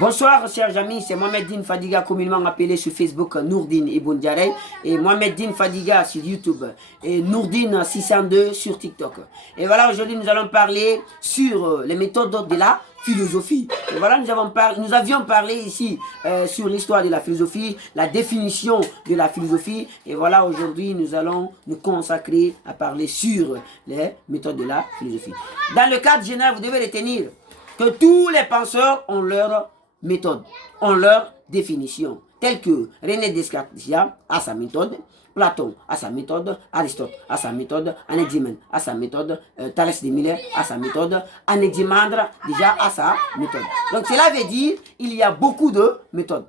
Bonsoir chers amis, c'est Mohamed Din Fadiga, communément appelé sur Facebook Nourdine Ibn Diarey, et Mohamed Din Fadiga sur YouTube et Nourdine 602 sur TikTok. Et voilà, aujourd'hui nous allons parler sur les méthodes de la philosophie. Et voilà, nous avions parlé ici sur l'histoire de la philosophie, la définition de la philosophie. Et voilà, aujourd'hui nous allons nous consacrer à parler sur les méthodes de la philosophie. Dans le cadre général, vous devez retenir que tous les penseurs ont leur méthode, ont leur définition, telle que René Descartes a sa méthode, Platon a sa méthode, Aristote a sa méthode, Anaximandre a sa méthode, Thalès de Milet a sa méthode, Anaximandre déjà a sa méthode. Donc cela veut dire qu'il y a beaucoup de méthodes.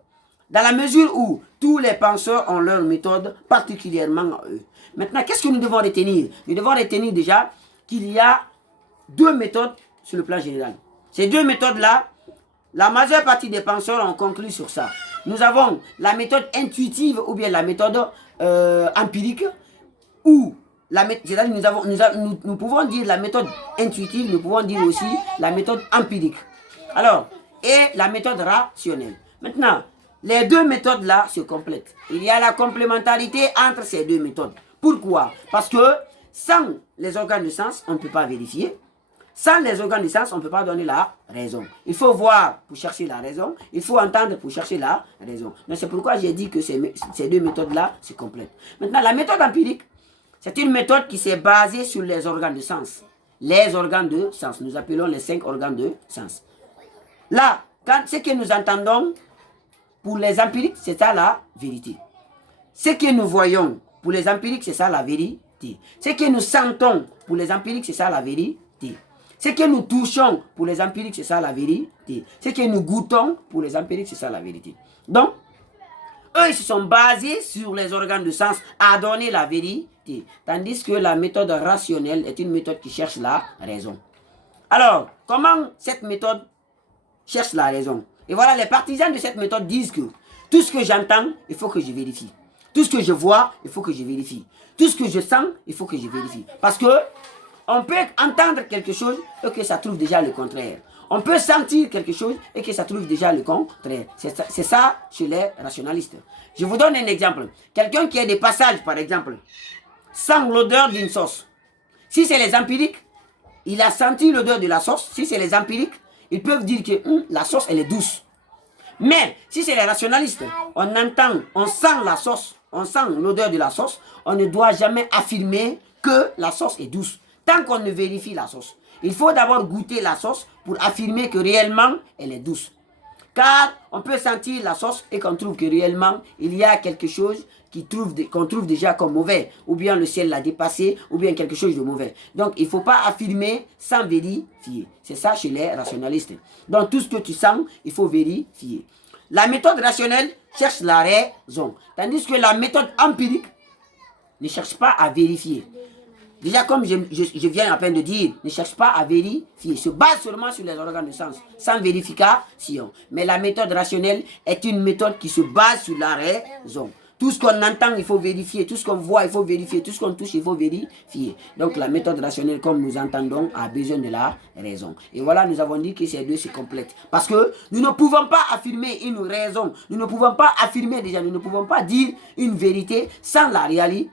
Dans la mesure où tous les penseurs ont leur méthode, particulièrement eux. Maintenant, qu'est-ce que nous devons retenir? Nous devons retenir déjà qu'il y a deux méthodes sur le plan général. Ces deux méthodes-là, la majeure partie des penseurs ont conclu sur ça. Nous avons la méthode intuitive ou bien la méthode empirique, ou nous pouvons dire la méthode intuitive, nous pouvons dire aussi la méthode empirique. Alors, et la méthode rationnelle. Maintenant, les deux méthodes-là se complètent. Il y a la complémentarité entre ces deux méthodes. Pourquoi? Parce que sans les organes de sens, on ne peut pas vérifier. Sans les organes de sens, on ne peut pas donner la raison. Il faut voir pour chercher la raison. Il faut entendre pour chercher la raison. Donc c'est pourquoi j'ai dit que ces deux méthodes-là se complètent. Maintenant, la méthode empirique, c'est une méthode qui s'est basée sur les organes de sens. Les organes de sens. Nous appelons les 5 organes de sens. Là, ce que nous entendons pour les empiriques, c'est ça la vérité. Ce que nous voyons pour les empiriques, c'est ça la vérité. Ce que nous sentons pour les empiriques, c'est ça la vérité. Ce que nous touchons pour les empiriques, c'est ça la vérité. Ce que nous goûtons pour les empiriques, c'est ça la vérité. Donc, eux, ils se sont basés sur les organes de sens à donner la vérité. Tandis que la méthode rationnelle est une méthode qui cherche la raison. Alors, comment cette méthode cherche la raison? Et voilà, les partisans de cette méthode disent que tout ce que j'entends, il faut que je vérifie. Tout ce que je vois, il faut que je vérifie. Tout ce que je sens, il faut que je vérifie. Parce que on peut entendre quelque chose et que ça trouve déjà le contraire. On peut sentir quelque chose et que ça trouve déjà le contraire. C'est ça chez les rationalistes. Je vous donne un exemple. Quelqu'un qui a des passages, par exemple, sent l'odeur d'une sauce. Si c'est les empiriques, il a senti l'odeur de la sauce. Si c'est les empiriques, ils peuvent dire que la sauce, elle est douce. Mais si c'est les rationalistes, on entend, on sent la sauce, on sent l'odeur de la sauce, on ne doit jamais affirmer que la sauce est douce. Tant qu'on ne vérifie la sauce. Il faut d'abord goûter la sauce pour affirmer que réellement, elle est douce. Car on peut sentir la sauce et qu'on trouve que réellement, il y a quelque chose qu'on trouve déjà comme mauvais. Ou bien le ciel l'a dépassé, ou bien quelque chose de mauvais. Donc, il ne faut pas affirmer sans vérifier. C'est ça chez les rationalistes. Donc, tout ce que tu sens, il faut vérifier. La méthode rationnelle cherche la raison. Tandis que la méthode empirique ne cherche pas à vérifier. Déjà, comme je viens à peine de dire, ne cherche pas à vérifier. Se base seulement sur les organes de sens, sans vérification. Mais la méthode rationnelle est une méthode qui se base sur la raison. Tout ce qu'on entend, il faut vérifier. Tout ce qu'on voit, il faut vérifier. Tout ce qu'on touche, il faut vérifier. Donc, la méthode rationnelle, comme nous entendons, a besoin de la raison. Et voilà, nous avons dit que ces deux se complètent. Parce que nous ne pouvons pas affirmer une raison. Nous ne pouvons pas affirmer déjà, nous ne pouvons pas dire une vérité sans la réalité.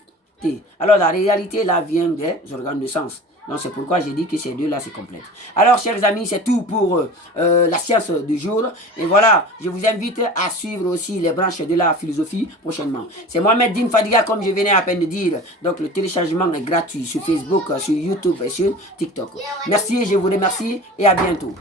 Alors la réalité là vient des organes de sens. Donc c'est pourquoi j'ai dit que ces deux là se complètent. Alors chers amis, c'est tout pour la science du jour. Et voilà, je vous invite à suivre aussi les branches de la philosophie prochainement. C'est Mohamed Din Fadiga, comme je venais à peine de dire. Donc le téléchargement est gratuit sur Facebook, sur YouTube et sur TikTok. Merci, je vous remercie et à bientôt.